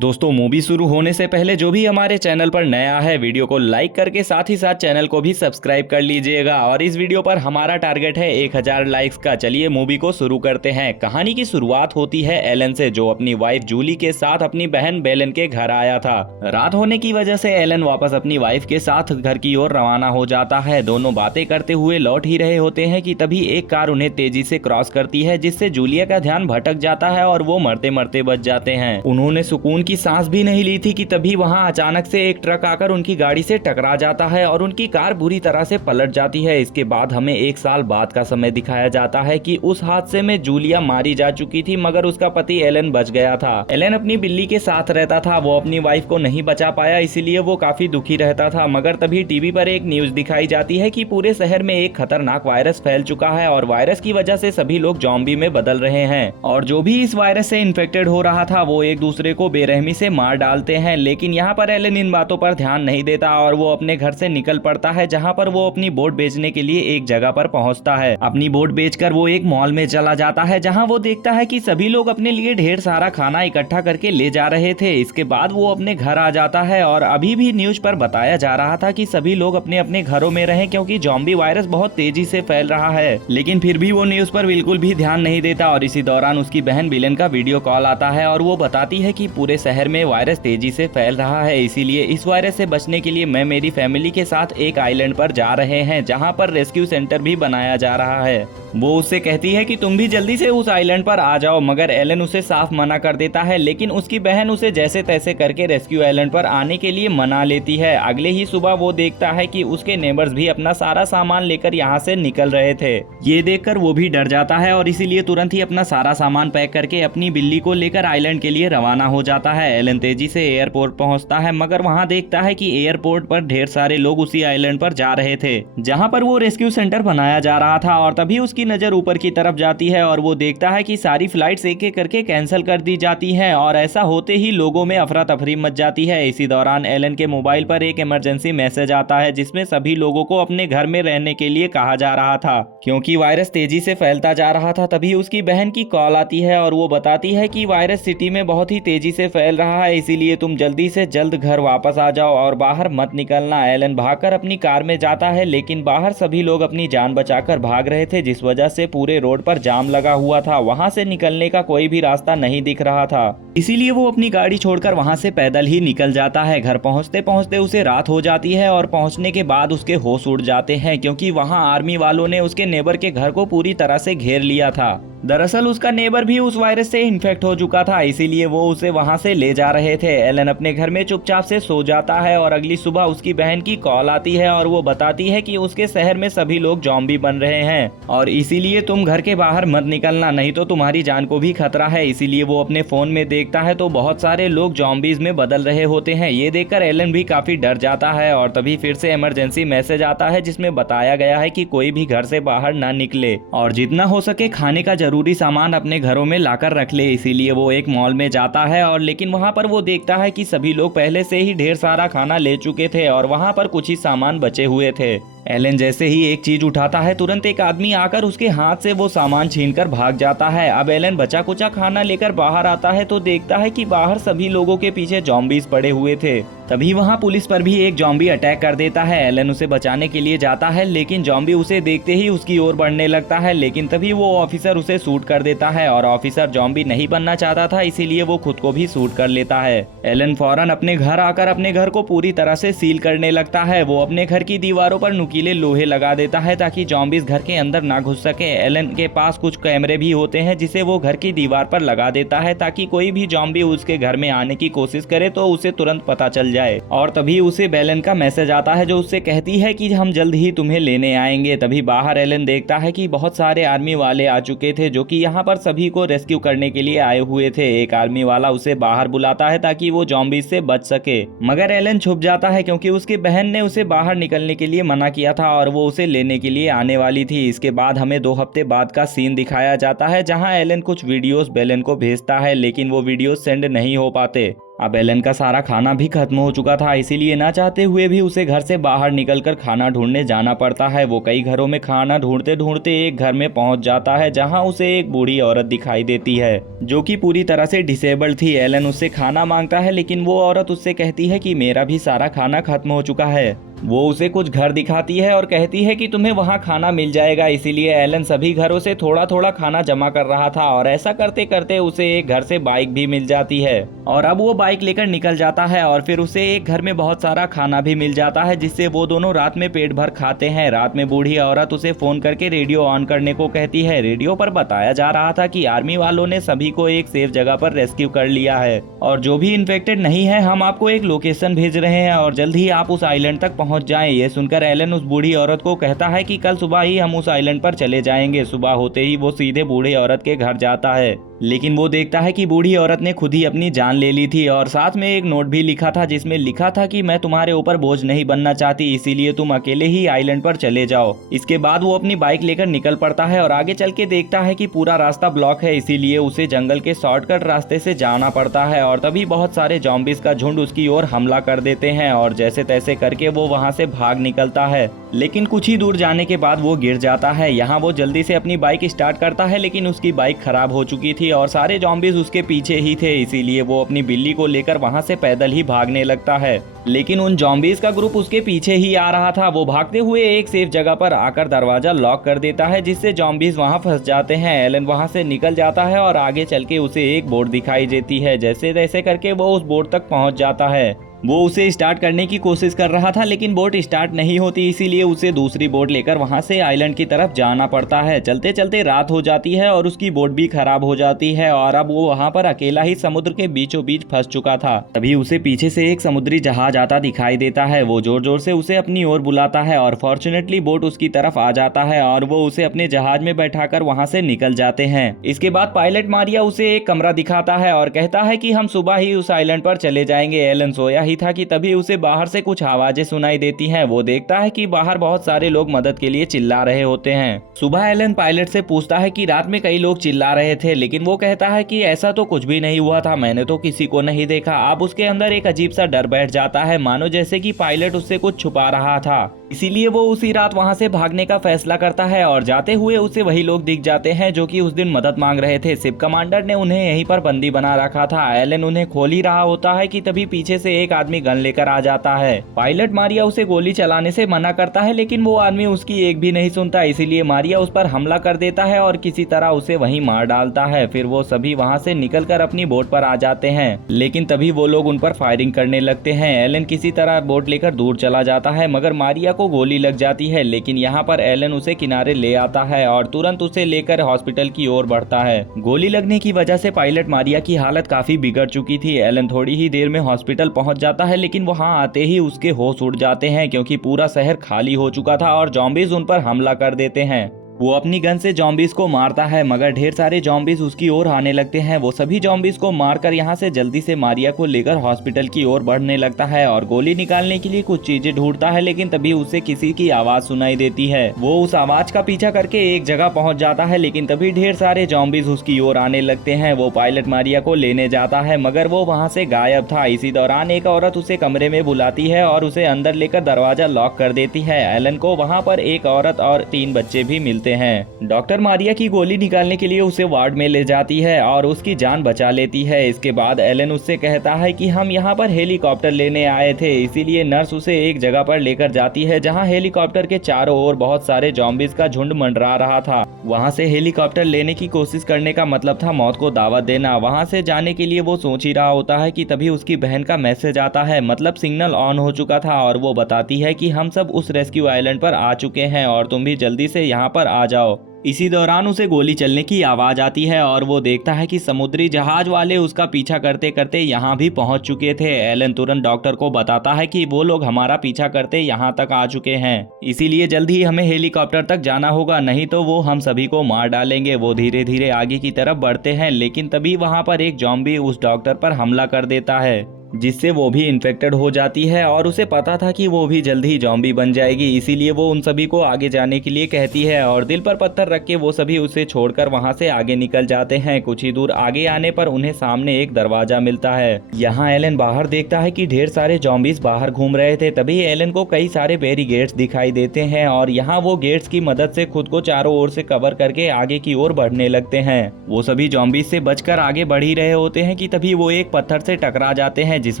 दोस्तों मूवी शुरू होने से पहले जो भी हमारे चैनल पर नया है वीडियो को लाइक करके साथ ही साथ चैनल को भी सब्सक्राइब कर लीजिएगा। और इस वीडियो पर हमारा टारगेट है 1000 लाइक्स का। चलिए मूवी को शुरू करते हैं। कहानी की शुरुआत होती है एलन से, जो अपनी वाइफ जूली के साथ अपनी बहन बेलन के घर आया था। रात होने की वजह से एलन वापस अपनी वाइफ के साथ घर की ओर रवाना हो जाता है। दोनों बातें करते हुए लौट ही रहे होते हैं कि तभी एक कार उन्हें तेजी से क्रॉस करती है, जिससे जूलिया का ध्यान भटक जाता है और वो मरते मरते बच जाते हैं। उन्होंने सुकून की सांस भी नहीं ली थी कि तभी वहां अचानक से एक ट्रक आकर उनकी गाड़ी से टकरा जाता है और उनकी कार बुरी तरह से पलट जाती है। इसके बाद हमें 1 साल बाद का समय दिखाया जाता है कि उस हादसे में जूलिया मारी जा चुकी थी, मगर उसका पति एलन बच गया था। एलन अपनी बिल्ली के साथ रहता था, वो अपनी वाइफ को नहीं बचा पाया, इसीलिए वो काफी दुखी रहता था। मगर तभी टीवी पर एक न्यूज दिखाई जाती है कि पूरे शहर में एक खतरनाक वायरस फैल चुका है और वायरस की वजह से सभी लोग ज़ॉम्बी में बदल रहे हैं। और जो भी इस वायरस से इन्फेक्टेड हो रहा था वो एक दूसरे को बेरहमी से मार डालते हैं। लेकिन यहाँ पर एलन इन बातों पर ध्यान नहीं देता और वो अपने घर से निकल पड़ता है, जहाँ पर वो अपनी बोट बेचने के लिए एक जगह पर पहुँचता है। अपनी बोट बेचकर वो एक मॉल में चला जाता है, जहाँ वो देखता है कि सभी लोग अपने लिए ढेर सारा खाना इकट्ठा करके ले जा रहे थे। इसके बाद वो अपने घर आ जाता है और अभी भी न्यूज पर बताया जा रहा था कि सभी लोग अपने अपने घरों में रहें, क्योंकि ज़ॉम्बी वायरस बहुत तेजी से फैल रहा है। लेकिन फिर भी वो न्यूज पर बिल्कुल भी ध्यान नहीं देता और इसी दौरान उसकी बहन बिलन का वीडियो कॉल आता है और वो बताती है कि पूरे शहर में वायरस तेजी से फैल रहा है, इसीलिए इस वायरस से बचने के लिए मैं मेरी फैमिली के साथ एक आइलैंड पर जा रहे हैं, जहां पर रेस्क्यू सेंटर भी बनाया जा रहा है। वो उससे कहती है कि तुम भी जल्दी से उस आइलैंड पर आ जाओ, मगर एलन उसे साफ मना कर देता है। लेकिन उसकी बहन उसे जैसे तैसे करके रेस्क्यू आइलैंड पर आने के लिए मना लेती है। अगले ही सुबह वो देखता है कि उसके नेबर्स भी अपना सारा सामान लेकर यहाँ से निकल रहे थे। ये देखकर वो भी डर जाता है और इसीलिए तुरंत ही अपना सारा सामान पैक करके अपनी बिल्ली को लेकर आइलैंड के लिए रवाना हो जाता है। एलन तेजी से एयरपोर्ट पहुंचता है, मगर वहां देखता है कि एयरपोर्ट पर ढेर सारे लोग उसी आइलैंड पर जा रहे थे, जहां पर वो रेस्क्यू सेंटर बनाया जा रहा था। और तभी उसकी नजर ऊपर की तरफ जाती है और वो देखता है कि सारी फ्लाइट्स एक एक करके कैंसिल कर दी जाती हैं और ऐसा होते ही लोगों में अफरा तफरी मच जाती है। इसी दौरान एलन के मोबाइल पर एक इमरजेंसी मैसेज आता है, जिसमें सभी लोगों को अपने घर में रहने के लिए कहा जा रहा था, क्योंकि वायरस तेजी से फैलता जा रहा था। तभी उसकी बहन की कॉल आती है और वो बताती है कि वायरस सिटी में बहुत ही तेजी से फैल रहा है, इसीलिए तुम जल्दी से जल्द घर वापस आ जाओ और बाहर मत निकलना। एलन भागकर अपनी कार में जाता है, लेकिन बाहर सभी लोग अपनी जान बचाकर भाग रहे थे, जिस वजह से पूरे रोड पर जाम लगा हुआ था। वहां से निकलने का कोई भी रास्ता नहीं दिख रहा था, इसीलिए वो अपनी गाड़ी छोड़कर वहां से पैदल ही निकल जाता है। घर पहुंचते पहुंचते उसे रात हो जाती है और पहुंचने के बाद उसके होश उड़ जाते हैं, क्योंकि वहां आर्मी वालों ने उसके नेबर के घर को पूरी तरह से घेर लिया था। दरअसल उसका नेबर भी उस वायरस से इन्फेक्ट हो चुका था, इसीलिए वो उसे वहां से ले जा रहे थे। एलन अपने घर में चुपचाप से सो जाता है और अगली सुबह उसकी बहन की कॉल आती है और वो बताती है कि उसके शहर में सभी लोग ज़ॉम्बी बन रहे हैं और इसीलिए तुम घर के बाहर मत निकलना, नहीं तो तुम्हारी जान को भी खतरा है। इसीलिए वो अपने फोन में देखता है तो बहुत सारे लोग ज़ॉम्बीज में बदल रहे होते हैं। ये देखकर एलन भी काफी डर जाता है और तभी फिर से इमरजेंसी मैसेज आता है, जिसमें बताया गया है कि कोई भी घर से बाहर ना निकले और जितना हो सके खाने का जरूरी सामान अपने घरों में लाकर रख ले। इसीलिए वो एक मॉल में जाता है और लेकिन वहां पर वो देखता है कि सभी लोग पहले से ही ढेर सारा खाना ले चुके थे और वहां पर कुछ ही सामान बचे हुए थे। एलन जैसे ही एक चीज उठाता है, तुरंत एक आदमी आकर उसके हाथ से वो सामान छीनकर भाग जाता है। अब एलन बचा कुचा खाना लेकर बाहर आता है तो देखता है कि बाहर सभी लोगों के पीछे ज़ॉम्बीज पड़े हुए थे। तभी वहां पुलिस पर भी एक ज़ॉम्बी अटैक कर देता है। एलन उसे बचाने के लिए जाता है, लेकिन ज़ॉम्बी उसे देखते ही उसकी ओर बढ़ने लगता है। लेकिन तभी वो ऑफिसर उसे शूट कर देता है और ऑफिसर ज़ॉम्बी नहीं बनना चाहता था, इसीलिए वो खुद को भी शूट कर लेता है। एलन फौरन अपने घर आकर अपने घर को पूरी तरह से सील करने लगता है। वो अपने घर की दीवारों पर नुकीले लोहे लगा देता है ताकि ज़ॉम्बीज घर के अंदर ना घुस सके। एलन के पास कुछ कैमरे भी होते हैं, जिसे वो घर की दीवार पर लगा देता है ताकि कोई भी ज़ॉम्बी उसके घर में आने की कोशिश करे तो उसे तुरंत पता चल जाए। और तभी उसे बेलन का मैसेज आता है, जो उससे कहती है कि हम जल्द ही तुम्हें लेने आएंगे। तभी बाहर एलन देखता है कि बहुत सारे आर्मी वाले आ चुके थे, जो कि यहाँ पर सभी को रेस्क्यू करने के लिए आए हुए थे। एक आर्मी वाला उसे बाहर बुलाता है ताकि वो ज़ॉम्बीज से बच सके, मगर एलन छुप जाता है क्योंकि उसकी बहन ने उसे बाहर निकलने के लिए मना किया था और वो उसे लेने के लिए आने वाली थी। इसके बाद हमें 2 हफ्ते बाद का सीन दिखाया जाता है, जहाँ एलन कुछ वीडियोस बेलन को भेजता है, लेकिन वो वीडियोस सेंड नहीं हो पाते। अब एलन का सारा खाना भी खत्म हो चुका था, इसीलिए ना चाहते हुए भी उसे घर से बाहर निकलकर खाना ढूंढने जाना पड़ता है। वो कई घरों में खाना ढूंढते ढूंढते एक घर में पहुंच जाता है जहां उसे एक बूढ़ी औरत दिखाई देती है जो कि पूरी तरह से डिसेबल्ड थी। एलन उससे खाना मांगता है लेकिन वो औरत उससे कहती है कि मेरा भी सारा खाना खत्म हो चुका है। वो उसे कुछ घर दिखाती है और कहती है कि तुम्हें वहां खाना मिल जाएगा। इसीलिए एलन सभी घरों से थोड़ा थोड़ा खाना जमा कर रहा था और ऐसा करते करते उसे एक घर से बाइक भी मिल जाती है और अब वो बाइक लेकर निकल जाता है और फिर उसे एक घर में बहुत सारा खाना भी मिल जाता है जिससे वो दोनों रात में पेट भर खाते हैं। रात में बूढ़ी औरत उसे फोन करके रेडियो ऑन करने को कहती है। रेडियो पर बताया जा रहा था कि आर्मी वालों ने सभी को एक सेफ जगह पर रेस्क्यू कर लिया है और जो भी इन्फेक्टेड नहीं है हम आपको एक लोकेशन भेज रहे हैं और जल्द ही आप उस आइलैंड तक पहुंच जाएं। ये सुनकर एलन उस बूढ़ी औरत को कहता है कि कल सुबह ही हम उस आइलैंड पर चले जाएंगे। सुबह होते ही वो सीधे बूढ़ी औरत के घर जाता है लेकिन वो देखता है कि बूढ़ी औरत ने खुद ही अपनी जान ले ली थी और साथ में एक नोट भी लिखा था जिसमें लिखा था कि मैं तुम्हारे ऊपर बोझ नहीं बनना चाहती, इसीलिए तुम अकेले ही आइलैंड पर चले जाओ। इसके बाद वो अपनी बाइक लेकर निकल पड़ता है और आगे चल के देखता है कि पूरा रास्ता ब्लॉक है, इसीलिए उसे जंगल के शॉर्टकट रास्ते से जाना पड़ता है और तभी बहुत सारे जॉम्बिस का झुंड उसकी ओर हमला कर देते हैं और जैसे तैसे करके वो वहां से भाग निकलता है। लेकिन कुछ ही दूर जाने के बाद वो गिर जाता है। यहाँ वो जल्दी से अपनी बाइक स्टार्ट करता है लेकिन उसकी बाइक खराब हो चुकी थी और सारे जॉम्बिस उसके पीछे ही थे, इसीलिए वो अपनी बिल्ली को लेकर वहां से पैदल ही भागने लगता है। लेकिन उन जॉम्बिस का ग्रुप उसके पीछे ही आ रहा था। वो भागते हुए एक सेफ जगह पर आकर दरवाजा लॉक कर देता है जिससे जॉम्बिस वहां फंस जाते हैं। एलन वहां से निकल जाता है और आगे चल के उसे एक बोट दिखाई देती है। जैसे तैसे करके वो उस बोट तक पहुंच जाता है। वो उसे स्टार्ट करने की कोशिश कर रहा था लेकिन बोट स्टार्ट नहीं होती, इसीलिए उसे दूसरी बोट लेकर वहां से आइलैंड की तरफ जाना पड़ता है। चलते चलते रात हो जाती है और उसकी बोट भी खराब हो जाती है और अब वो वहां पर अकेला ही समुद्र के बीचों बीच फंस चुका था। तभी उसे पीछे से एक समुद्री जहाज आता दिखाई देता है। वो जोर जोर से उसे अपनी ओर बुलाता है और फॉर्चुनेटली बोट उसकी तरफ आ जाता है और वो उसे अपने जहाज में बैठाकर वहां से निकल जाते हैं। इसके बाद पायलट मारिया उसे एक कमरा दिखाता है और कहता है कि हम सुबह ही उस आइलैंड पर चले जाएंगे। एलन सोया ही था कि तभी उसे बाहर से कुछ आवाजें सुनाई देती हैं। वो देखता है कि बाहर बहुत सारे लोग मदद के लिए चिल्ला रहे होते हैं। सुबह एलन पायलट से पूछता है कि रात में कई लोग चिल्ला रहे थे, लेकिन वो कहता है कि ऐसा तो कुछ भी नहीं हुआ था, मैंने तो किसी को नहीं देखा। अब उसके अंदर एक अजीब सा डर बैठ जाता है, मानो जैसे कि पायलट उससे कुछ छुपा रहा था। इसीलिए वो उसी रात वहां से भागने का फैसला करता है और जाते हुए उसे वही लोग दिख जाते हैं जो कि उस दिन मदद मांग रहे थे। शिप कमांडर ने उन्हें यहीं पर बंदी बना रखा था। एलन उन्हें खोल ही रहा होता है कि तभी पीछे से एक आदमी गन लेकर आ जाता है। पायलट मारिया उसे गोली चलाने से मना करता है लेकिन वो आदमी उसकी एक भी नहीं सुनता, इसीलिए मारिया उस पर हमला कर देता है और किसी तरह उसे वहीं मार डालता है। फिर वो सभी वहां से निकलकर अपनी बोट पर आ जाते हैं, लेकिन तभी वो लोग उन पर फायरिंग करने लगते हैं। एलन किसी तरह बोट लेकर दूर चला जाता है मगर मारिया को गोली लग जाती है, लेकिन यहाँ पर एलन उसे किनारे ले आता है और तुरंत उसे लेकर हॉस्पिटल की ओर बढ़ता है। गोली लगने की वजह से पायलट मारिया की हालत काफी बिगड़ चुकी थी। एलन थोड़ी ही देर में हॉस्पिटल पहुंच जाता है लेकिन वहां आते ही उसके होश उड़ जाते हैं क्योंकि पूरा शहर खाली हो चुका था और जॉम्बीज उन पर हमला कर देते हैं। वो अपनी गन से जॉम्बीज को मारता है मगर ढेर सारे जॉम्बीज उसकी ओर आने लगते हैं। वो सभी जॉम्बीज को मारकर यहाँ से जल्दी से मारिया को लेकर हॉस्पिटल की ओर बढ़ने लगता है और गोली निकालने के लिए कुछ चीजें ढूंढता है, लेकिन तभी उसे किसी की आवाज सुनाई देती है। वो उस आवाज का पीछा करके एक जगह पहुंच जाता है लेकिन तभी ढेर सारे जॉम्बीज उसकी ओर आने लगते हैं। वो पायलट मारिया को लेने जाता है मगर वो वहाँ से गायब था। इसी दौरान एक औरत उसे कमरे में बुलाती है और उसे अंदर लेकर दरवाजा लॉक कर देती है। एलन को वहाँ पर एक औरत और 3 बच्चे भी मिलते हैं। डॉक्टर मारिया की गोली निकालने के लिए उसे वार्ड में ले जाती है और उसकी जान बचा लेती है। इसके बाद एलन उससे कहता है कि हम यहाँ पर हेलीकॉप्टर लेने आए थे, इसीलिए नर्स उसे एक जगह पर लेकर जाती है जहाँ हेलीकॉप्टर के चारों ओर बहुत सारे जॉम्बीज का झुंड मंडरा रहा था। वहाँ से हेलीकॉप्टर लेने की कोशिश करने का मतलब था मौत को दावत देना। वहाँ से जाने के लिए वो सोच ही रहा होता है कि तभी उसकी बहन का मैसेज आता है, मतलब सिग्नल ऑन हो चुका था और वो बताती है कि हम सब उस रेस्क्यू आइलैंड पर आ चुके हैं और तुम भी जल्दी से यहाँ पर आ जाओ। इसी दौरान उसे गोली चलने की आवाज आती है और वो देखता है कि समुद्री जहाज वाले उसका पीछा करते करते यहाँ भी पहुंच चुके थे। एलन तुरंत डॉक्टर को बताता है कि वो लोग हमारा पीछा करते यहाँ तक आ चुके हैं, इसीलिए जल्द ही हमें हेलीकॉप्टर तक जाना होगा, नहीं तो वो हम सभी को मार डालेंगे। वो धीरे धीरे आगे की तरफ बढ़ते हैं लेकिन तभी वहाँ पर एक जॉम्बी उस डॉक्टर पर हमला कर देता है। जिससे वो भी इन्फेक्टेड हो जाती है और उसे पता था कि वो भी जल्द ही जॉम्बी बन जाएगी, इसीलिए वो उन सभी को आगे जाने के लिए कहती है और दिल पर पत्थर रख के वो सभी उसे छोड़कर वहां से आगे निकल जाते हैं। कुछ ही दूर आगे आने पर उन्हें सामने एक दरवाजा मिलता है। यहाँ एलन बाहर देखता है कि ढेर सारे जॉम्बीज बाहर घूम रहे थे। तभी एलन को कई सारे बैरिकेड्स दिखाई देते हैं और यहाँ वो गेट्स की मदद से खुद को चारों ओर से कवर करके आगे की ओर बढ़ने लगते हैं। वो सभी जॉम्बीज से बचकर आगे बढ़ ही रहे होते हैं कि तभी वो एक पत्थर से टकरा जाते हैं, जिस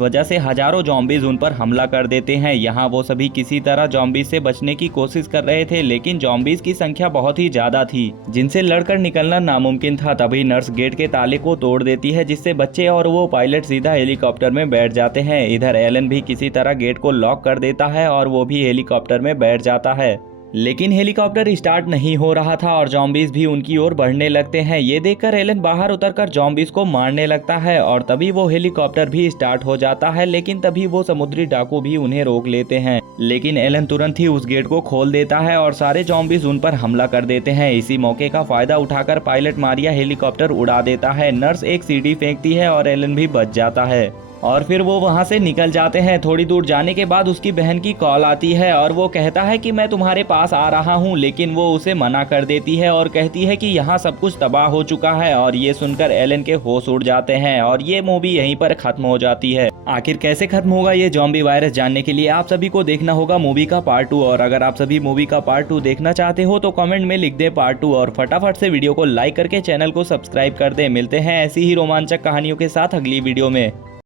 वजह से हजारों जॉम्बीज उन पर हमला कर देते हैं। यहाँ वो सभी किसी तरह जॉम्बीज से बचने की कोशिश कर रहे थे, लेकिन जॉम्बीज की संख्या बहुत ही ज्यादा थी जिनसे लड़कर निकलना नामुमकिन था। तभी नर्स गेट के ताले को तोड़ देती है, जिससे बच्चे और वो पायलट सीधा हेलीकॉप्टर में बैठ जाते हैं। इधर एलन भी किसी तरह गेट को लॉक कर देता है और वो भी हेलीकॉप्टर में बैठ जाता है, लेकिन हेलीकॉप्टर स्टार्ट नहीं हो रहा था और जॉम्बीज भी उनकी ओर बढ़ने लगते हैं। ये देखकर एलन बाहर उतरकर जॉम्बीज को मारने लगता है और तभी वो हेलीकॉप्टर भी स्टार्ट हो जाता है, लेकिन तभी वो समुद्री डाकू भी उन्हें रोक लेते हैं। लेकिन एलन तुरंत ही उस गेट को खोल देता है और सारे जॉम्बीज उन पर हमला कर देते हैं। इसी मौके का फायदा उठाकर पायलट मारिया हेलीकॉप्टर उड़ा देता है। नर्स एक सीढ़ी फेंकती है और एलन भी बच जाता है और फिर वो वहां से निकल जाते हैं। थोड़ी दूर जाने के बाद उसकी बहन की कॉल आती है और वो कहता है कि मैं तुम्हारे पास आ रहा हूँ, लेकिन वो उसे मना कर देती है और कहती है कि यहाँ सब कुछ तबाह हो चुका है। और ये सुनकर एलन के होश उड़ जाते हैं और ये मूवी यहीं पर खत्म हो जाती है। आखिर कैसे खत्म होगा ये जॉम्बी वायरस जानने के लिए आप सभी को देखना होगा मूवी का पार्ट 2। और अगर आप सभी मूवी का पार्ट 2 देखना चाहते हो तो कमेंट में लिख दे पार्ट 2 और फटाफट से वीडियो को लाइक करके चैनल को सब्सक्राइब कर दे। मिलते हैं ऐसी ही रोमांचक कहानियों के साथ अगली वीडियो में।